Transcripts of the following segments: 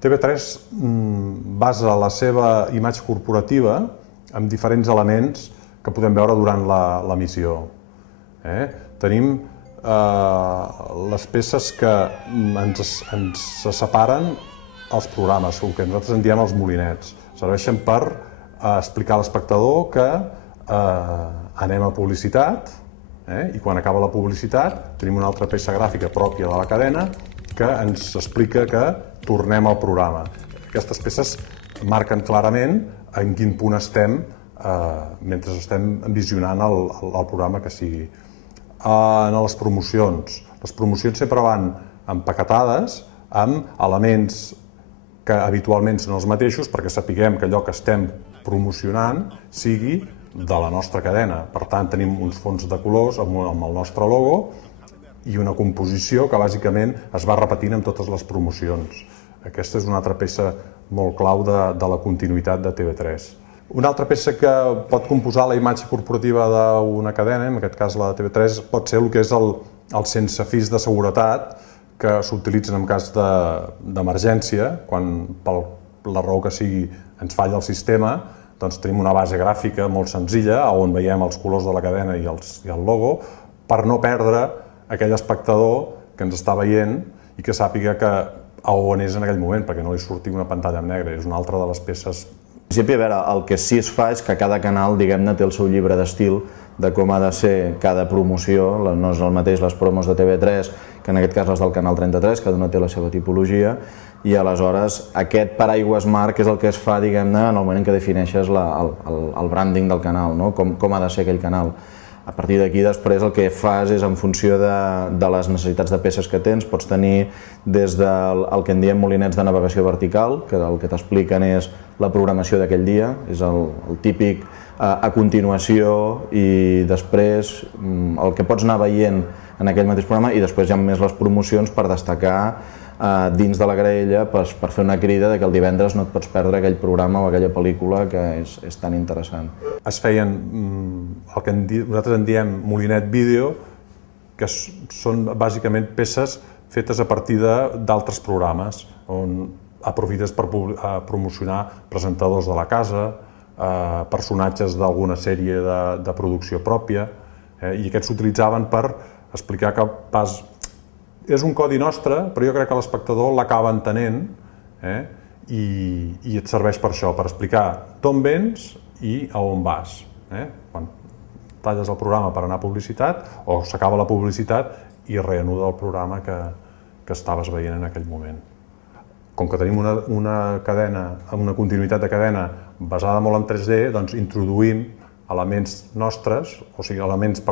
TV3 basa la seva imatge corporativa en diferents elements que podem veure durant l'emissió. Tenim les peces que ens separen els programes, el que nosaltres en diem els molinets. Serveixen per explicar a l'espectador que anem a publicitat i quan acaba la publicitat tenim una altra peça gràfica pròpia de la cadena que ens explica que tornem al programa. Aquestes peces marquen clarament en quin punt estem mentre estem visionant el programa que sigui. En les promocions sempre van empaquetades amb elements que habitualment són els mateixos perquè sapiguem que allò que estem promocionant sigui de la nostra cadena. Per tant, tenim uns fons de colors amb el nostre logo i una composició que bàsicament es va repetint en totes les promocions. Aquesta és una altra peça molt clau de la continuïtat de TV3. Una altra peça que pot composar la imatge corporativa d'una cadena, en aquest cas la de TV3, pot ser el que és el sense fils de seguretat que s'utilitzen en cas d'emergència, quan per la raó que sigui ens falla el sistema, doncs tenim una base gràfica molt senzilla on veiem els colors de la cadena i el logo per no perdre aquell espectador que ens està veient i que sàpiga a on és en aquell moment, perquè no li surti una pantalla en negre. És una altra de les peces. En principi, a veure, el que sí es fa és que cada canal, diguem-ne, té el seu llibre d'estil de com ha de ser cada promoció. No és el mateix les promos de TV3 que en aquest cas les del Canal 33, cada una té la seva tipologia, i aleshores aquest paraigües marc és el que es fa, diguem-ne, en el moment en què defineixes el branding del canal, com ha de ser aquell canal. A partir d'aquí, després, el que fas és, en funció de les necessitats de peces que tens, pots tenir des del que en diem molinets de navegació vertical, que el que t'expliquen és la programació d'aquell dia, és el típic a continuació i després el que pots anar veient en aquell mateix programa, i després hi ha més les promocions per destacar dins de la graella per fer una crida que el divendres no et pots perdre aquell programa o aquella pel·lícula que és tan interessant. Es feien el que nosaltres en diem molinet vídeo, que són bàsicament peces fetes a partir d'altres programes, on aprofites per promocionar presentadors de la casa, personatges d'alguna sèrie de producció pròpia, i aquests s'utilitzaven per explicar que és un codi nostre, però jo crec que l'espectador l'acaba entenent i et serveix per això, per explicar d'on vens i a on vas. Quan talles el programa per anar a publicitat o s'acaba la publicitat i reanuda el programa que estaves veient en aquell moment. Com que tenim una continuïtat de cadena basada molt en 3D, doncs introduïm elements nostres, o sigui, elements,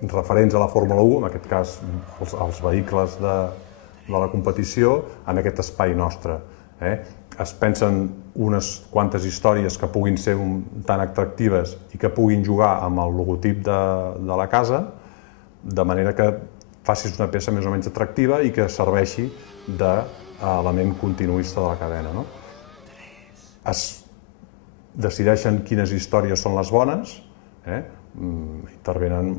referents a la Fórmula 1, en aquest cas els vehicles de la competició, en aquest espai nostre. Es pensen unes quantes històries que puguin ser tan atractives i que puguin jugar amb el logotip de la casa, de manera que facis una peça més o menys atractiva i que serveixi d'element continuista de la cadena. Es decideixen quines històries són les bones, intervenen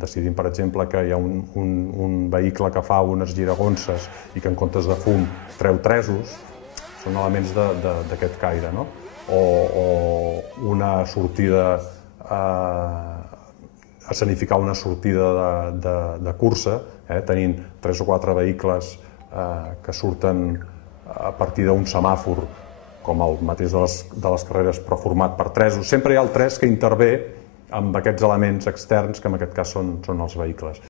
decidint, per exemple, que hi ha un vehicle que fa unes giragonses i que en comptes de fum treu tresos, són elements d'aquest caire. O una sortida, escenificar una sortida de cursa, tenint 3 o 4 vehicles que surten a partir d'un semàfor, com el mateix de les carreres, però format per tresos. Sempre hi ha el tres que intervé amb aquests elements externs, que en aquest cas són els vehicles.